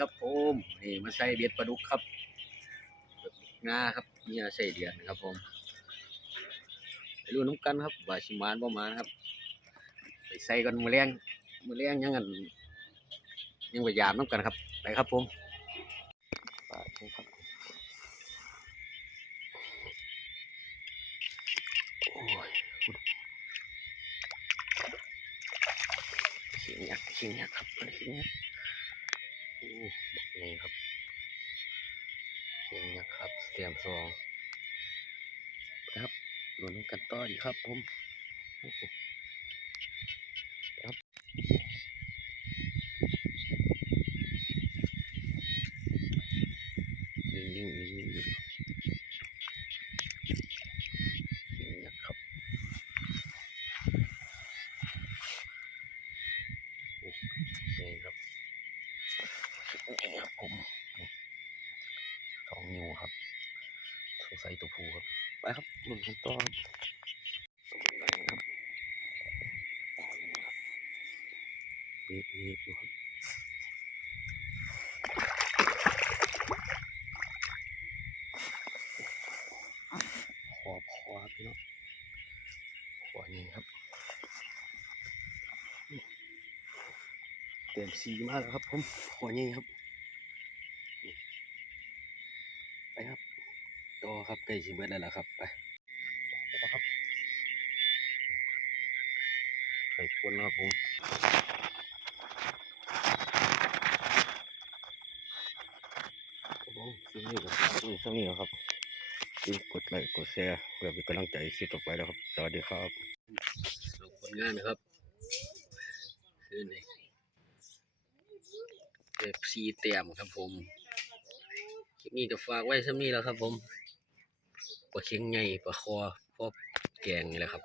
ครับผมนี่มาใส่เบียดปลาดุกครับงาครับเนี่ยใส่เดือนครับผมไปรู้น้ำกันครับว่าชิมานบ่มานครับไปใส่กันมือแรงมือแรงยังกันยังไปยามน้ำกันครับไปครับผมไปครับโอ้ยเขียงยักษ์เขียงยักษ์ครับอันนี้เขียงยักษ์โอ้ แบบนี้ครับเขียงยักษ์ครับเตรียมซองครับลุ้นกันต่ออีกครับผมครับนิ่งนิ่งนิ่งนิ่งนิ่นะครับโอ้นี่ครับ นี่ครับผมนี่สองนิ้วครับสงสัยตัวผู้ครับ ไปครับหมุนกันต่อครับตรงนี้ครับตายเลยครับนี่นี่ดูครับขอพอครับพี่น้องขอนี่ครับนี่ เตรียมสีมาแล้วครับผมขอนี่ครับนี่ไปครับต่อครับใกล้ชิเบิดแล้วล่ะครับไปไปครับใส่ปนครับผมครับผมสิ่งนี้ก็สิ่งนี้ครับอย่าลืมกดไลค์กดแชร์เพื่อเป็นกำลังใจคลิปต่อไปนะครับสวัสดีครับสรุปผลงานนะครับ คือนี่เก็ บซีเตียมครับผมคลิปนี้ก็ฝากไว้สักนี้แล้วครับผมปลาเค็งใหญ่ปลาคอพวกแกงนี่แหละครับ